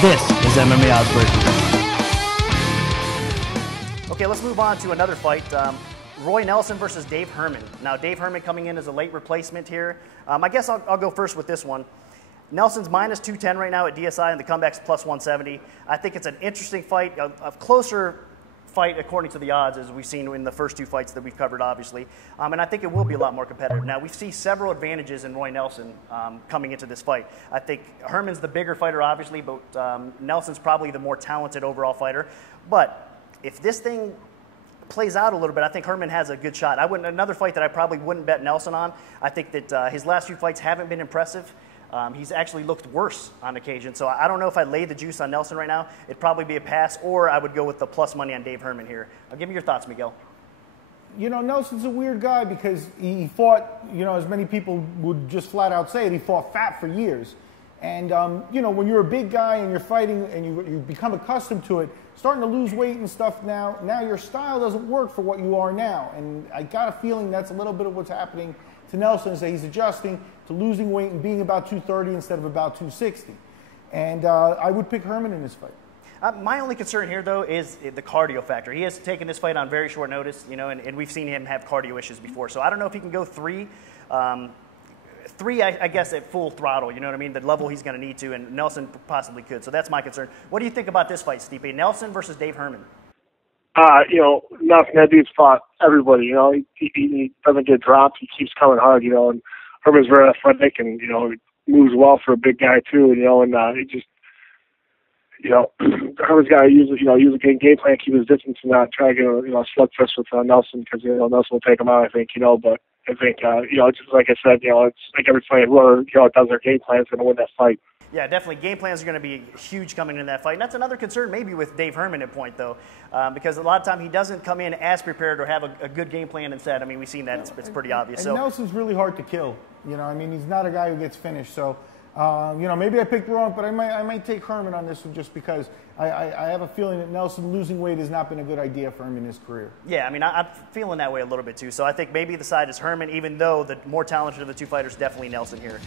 This is MMA Oddsbreaker. Okay, let's move on to another fight. Roy Nelson versus Dave Herman. Now, Dave Herman coming in as a late replacement here. I guess I'll go first with this one. Nelson's minus 210 right now at DSI, and the comeback's plus 170. I think it's an interesting fight, a closer fight according to the odds as we've seen in the first two fights that we've covered, obviously. And I think it will be a lot more competitive. Now, we see several advantages in Roy Nelson coming into this fight. I think Herman's the bigger fighter, obviously, but Nelson's probably the more talented overall fighter. But if this thing plays out a little bit, I think Herman has a good shot. Another fight that I probably wouldn't bet Nelson on. I think that his last few fights haven't been impressive. He's actually looked worse on occasion. So I don't know if I lay the juice on Nelson right now. It'd probably be a pass, or I would go with the plus money on Dave Herman here. Give me your thoughts, Miguel. You know, Nelson's a weird guy because he fought, you know, as many people would just flat out say it, he fought fat for years. And, you know, when you're a big guy and you're fighting and you become accustomed to it, starting to lose weight and stuff now your style doesn't work for what you are now. And I got a feeling that's a little bit of what's happening to Nelson, is that he's adjusting to losing weight and being about 230 instead of about 260. And I would pick Herman in this fight. My only concern here, though, is the cardio factor. He has taken this fight on very short notice, you know, and we've seen him have cardio issues before. So I don't know if he can go three. I guess, at full throttle, you know what I mean? The level he's going to need to, and Nelson possibly could. So that's my concern. What do you think about this fight, Stipe? Nelson versus Dave Herman? You know, Nelson, that dude's fought everybody, you know. He doesn't get dropped. He keeps coming hard, you know, and Herman's very athletic and, you know, moves well for a big guy, too, you know, and he just, you know, Herman's got to use a good game plan, keep his distance, and not try to get a, you know, slugfest with Nelson, because, you know, Nelson will take him out, I think, you know, but I think, you know, just like I said, you know, it's like every fight, whoever, you know, does their game plan is going to win that fight. Yeah, definitely. Game plans are going to be huge coming in that fight. And that's another concern maybe with Dave Herman at point, though, because a lot of time he doesn't come in as prepared or have a good game plan instead. I mean, we've seen that. It's pretty obvious. And Nelson's really hard to kill. You know, I mean, he's not a guy who gets finished. So, you know, maybe I picked wrong, but I might take Herman on this one just because I have a feeling that Nelson losing weight has not been a good idea for him in his career. Yeah, I mean, I'm feeling that way a little bit too. So I think maybe the side is Herman, even though the more talented of the two fighters, definitely Nelson here.